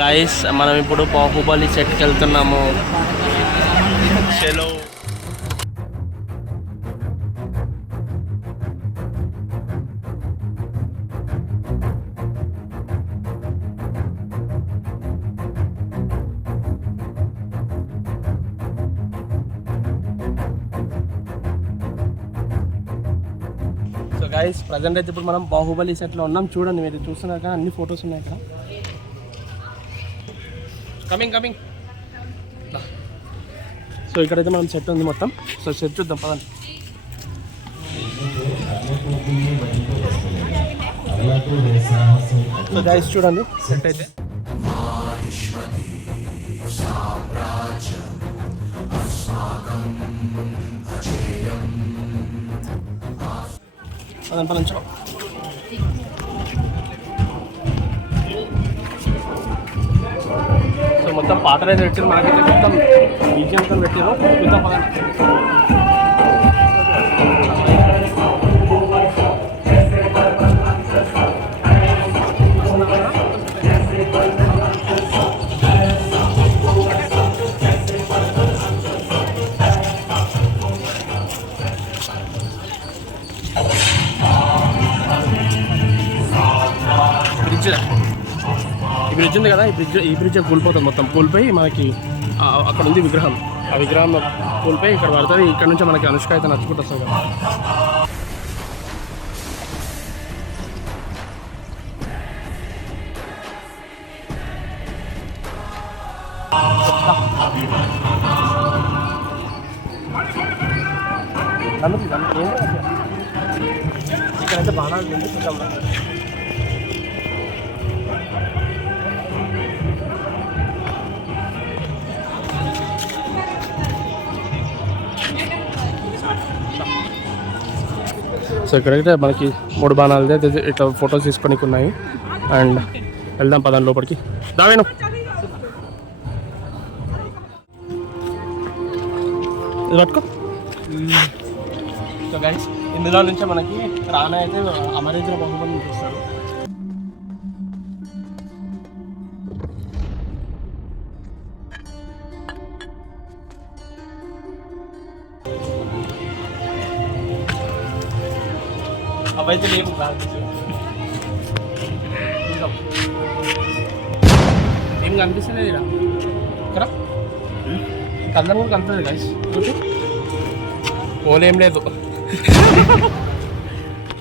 Guys మనం ఇప్పుడు బాహుబలి సెట్కి వెళ్తున్నాము. చలో. సో గాయస్ ప్రజెంట్ అయితే ఇప్పుడు మనం బాహుబలి సెట్లో ఉన్నాం. చూడండి, మీరు చూస్తున్నారు కదా, అన్ని ఫొటోస్ ఉన్నాయి ఇక్కడ. కమింగ్. సో ఇక్కడైతే మనం సెట్ ఉంది మొత్తం. సో సెట్ చూద్దాం పదండి. సో గైస్ చూడండి సెట్ అయితే. పదండి చో. సో మొత్తం పాటలు అయితే పెట్టారు, మనకైతే మొత్తం బీజిఎంతో పెట్టారు. చూద్దాం పదండి. ఈ బ్రిడ్జ్ ఉంది కదా, ఈ బ్రిడ్జ్ కూలిపోతుంది మొత్తం. కూలిపోయి మనకి అక్కడ ఉంది విగ్రహం, ఆ విగ్రహం కూలిపోయి ఇక్కడ పడుతుంది. ఇక్కడ నుంచి మనకి అనుష్క అయితే నచ్చుకుంటూ వస్తుంది కదా. ఇక్కడైతే బాగా చూద్దాం. సో ఇక్కడైతే మనకి 3 బాణాలు అయితే ఇట్లా ఫొటోస్ తీసుకొని ఉన్నాయి. అండ్ వెళ్దాం పదాన్ని లోపలికి. దావేను ఇది పట్టుకో. సో గైస్ ఇందులో నుంచే మనకి రానా అయితే అమరేంద్ర బాహుబలి చూస్తారు. అవైతే లేవు ఏం కనిపిస్తలేదు ఇక్కడ. ఇక్కడ కళ్ళం కూడా కనిపిస్తుంది గైస్. పోలేం లేదు.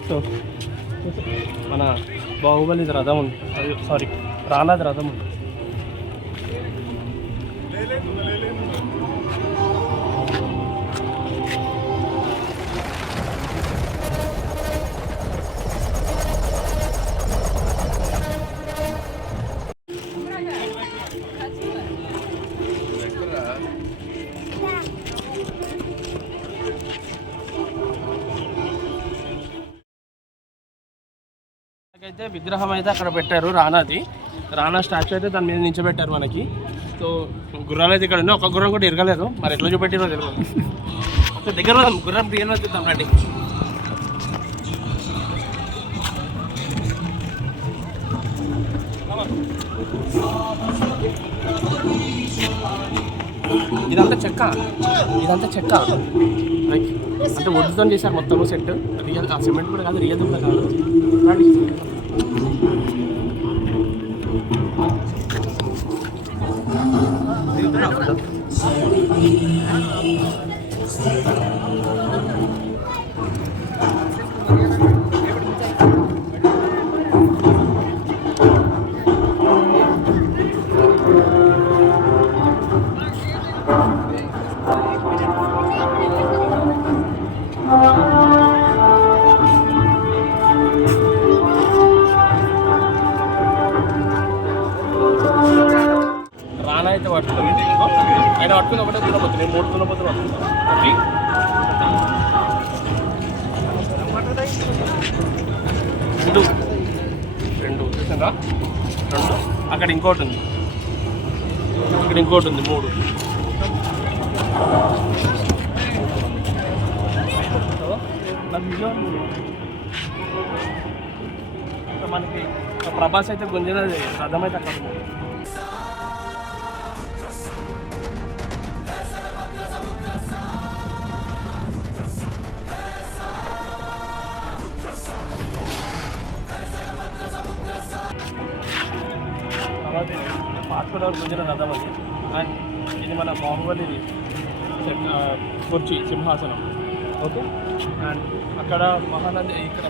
సో మన బాహుబలి రథం ఉంది, సారీ రానాది రథం ఉంది. అయితే విగ్రహం అయితే అక్కడ పెట్టారు, రానా స్టాచ్యూ అయితే దాని మీద నించోబెట్టారు మనకి. సో గుర్రాలు అయితే ఇక్కడ ఉన్నాయి, ఒక గుర్రం కూడా ఇరగలేదు, మరి ఎట్లా చూపెట్టిరో తెలియదు. ఒక దగ్గర గుర్రం రియల్ చూద్దాం రండి. ఇదంతా చెక్క అంటే వడ్డుతో చేశారు మొత్తం సెట్. రియల్ ఆ సిమెంట్ కూడా కాదు, రియల్ కూడా కాదు. అయితే పట్టుకుంది ఆయన పట్టుకుని ఒకటే దున్నపోతుంది, 3 దున్నపోతులు పట్టుకుంటాం. రెండు చూసిందా, 2 అక్కడ ఇంకోటి ఉంది, ఇక్కడ ఇంకోటి ఉంది, 3. మనకి ప్రభాస్ అయితే గుంజనది రథం అయితే అక్కడ ఉంది. తర్వాత పార్శ్వలో గుంజిన రథం అది. అండ్ ఇది మన బాహుబలి కుర్చీ సింహాసనం. ఓకే, అండ్ అక్కడ మహానంది ఇక్కడ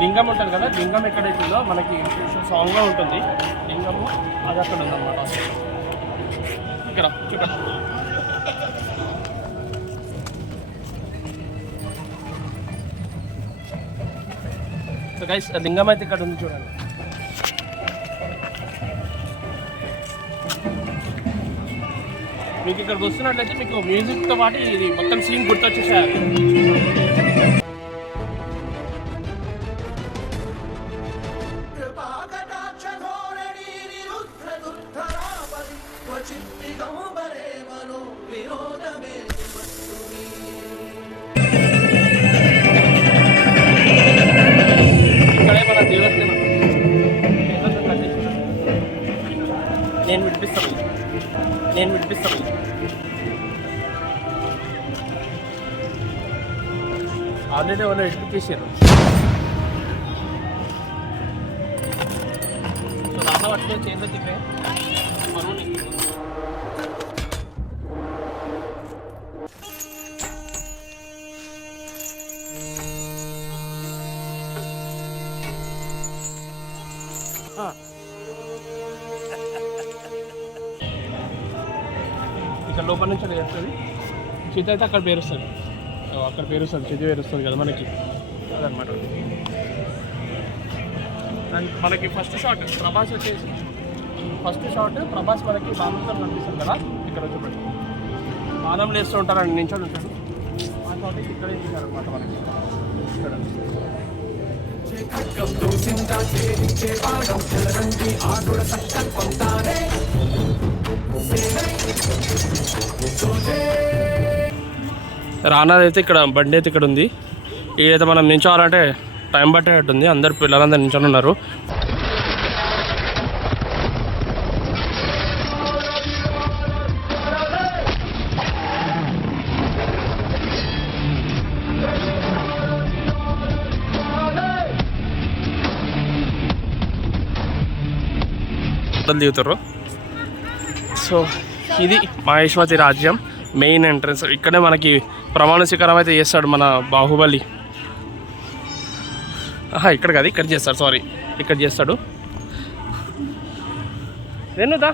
లింగం ఉంటుంది కదా, లింగం ఎక్కడైతే ఉందో మనకి సాంగ్గా ఉంటుంది లింగము, అది అక్కడ ఉందన్నమాట. ఇక్కడ చూడండి. సో గైస్ లింగం అయితే ఇక్కడ ఉంది చూడండి. మీకు ఇక్కడికి వస్తున్నట్లయితే మీకు మ్యూజిక్తో పాటు ఇది మొత్తం సీన్ గుర్తొచ్చేసారు. ఇక్కడే మన దేవస్థానం నేను విడిపిస్తాను. ఆల్రెడీ వాళ్ళు ఎడిపికేసారు. సో రాళ్ళ పట్టుకొని చేతిలో తిప్పే మరువుని ఇక్కడ లోపల నుంచి అది వేస్తుంది. చిత అయితే అక్కడ పేరుస్తుంది, అక్కడ పేరుస్తుంది, చితి పేరుస్తుంది కదా మనకి, అదనమాట. అండ్ మనకి ఫస్ట్ షాట్ ప్రభాస్ వచ్చేసి ప్రభాస్ మనకి బాణంతో కనిపిస్తుంది కదా, ఇక్కడ వచ్చి బాణం లేస్తూ ఉంటారు, నించొని ఉంటాడు. ఆ షాట్ ఇక్కడే తీశారనమాట మనకి. ఇక్కడ రానాది అయితే ఇక్కడ బండి అయితే ఇక్కడ ఉంది. ఇదైతే మనం నించోవాలంటే టైం పట్టేటట్టుంది. అందరు పిల్లలందరూ నించొని ఉన్నారు. దిగుతారు. సో ఇది మహేశ్వతి రాజ్యం మెయిన్ ఎంట్రన్స్. ఇక్కడే మనకి ప్రమాణ స్వీకారం అయితే చేస్తాడు మన బాహుబలి. ఇక్కడ కాదు, ఇక్కడ చేస్తాడు, సారీ, ఇక్కడ చేస్తాడు. వెన్నుదా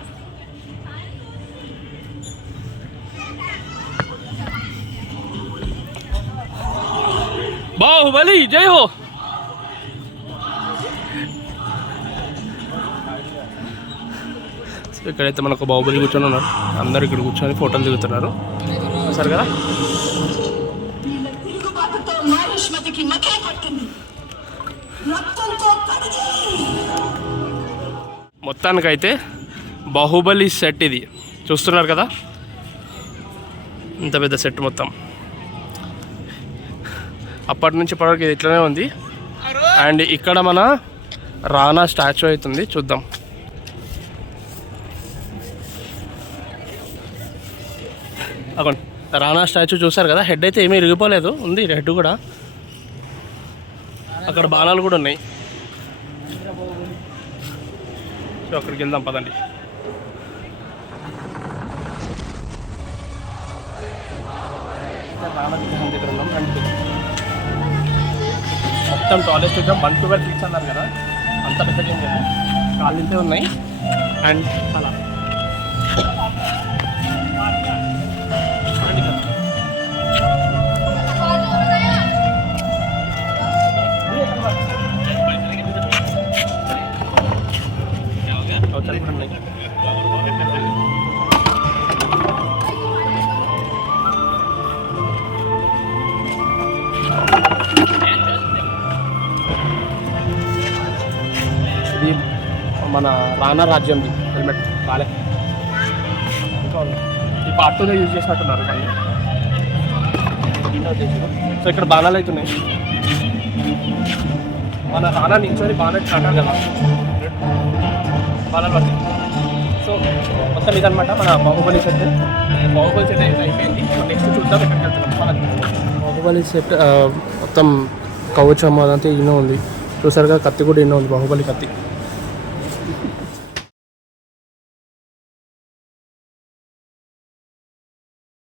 బాహుబలి జై హో. ఇక్కడైతే మనకు బాహుబలి కూర్చొని ఉన్నారు. అందరు ఇక్కడ కూర్చొని ఫోటోలు దిగుతున్నారు. సరే కదా, మొత్తానికైతే బాహుబలి సెట్ ఇది చూస్తున్నారు కదా, ఇంత పెద్ద సెట్ మొత్తం. అప్పటి నుంచి ఇప్పటివరకు ఇది ఇట్లనే ఉంది. అండ్ ఇక్కడ మన రానా స్టాచ్యూ అవుతుంది, చూద్దాం. అక్కడ రానా స్టాచ్యూ చూసారు కదా, హెడ్ అయితే ఏమీ ఇరిగిపోలేదు, ఉంది హెడ్ కూడా. అక్కడ బాణాలు కూడా ఉన్నాయి. సో అక్కడికి వెళ్దాం పదండి. రానా విగ్రహం దగ్గర ఉన్నాం. అండ్ మొత్తం టాయిలెట్ విగ్రహం 112 ఫీట్స్ అన్నారు కదా, అంత పెద్దగా ఏం లేదు, కాళ్ళింతే ఉన్నాయి. అండ్ అలా ఇది మన రానా రాజ్యంది హెల్మెట్ బాలే. ఈ పార్ట్ 2 యూజ్ చేసినట్టున్నారు కానీ. సో ఇక్కడ బాణాలు అవుతున్నాయి. మన రానా నించొని బాణాలు అంటారు కదా, బాణాలు పడుతుంది. సో మొత్తం ఇదనమాట మన బాహుబలి సెట్. బాహుబలి సెట్ అయితే అయిపోయింది. నెక్స్ట్ చూద్దాం ఎక్కడికి వెళ్తున్నాం. బాహుబలి సెట్ మొత్తం కవచం అదంతా ఇన్నో ఉంది, చూసారుగా. కత్తి కూడా ఇన్నో ఉంది, బాహుబలి కత్తి.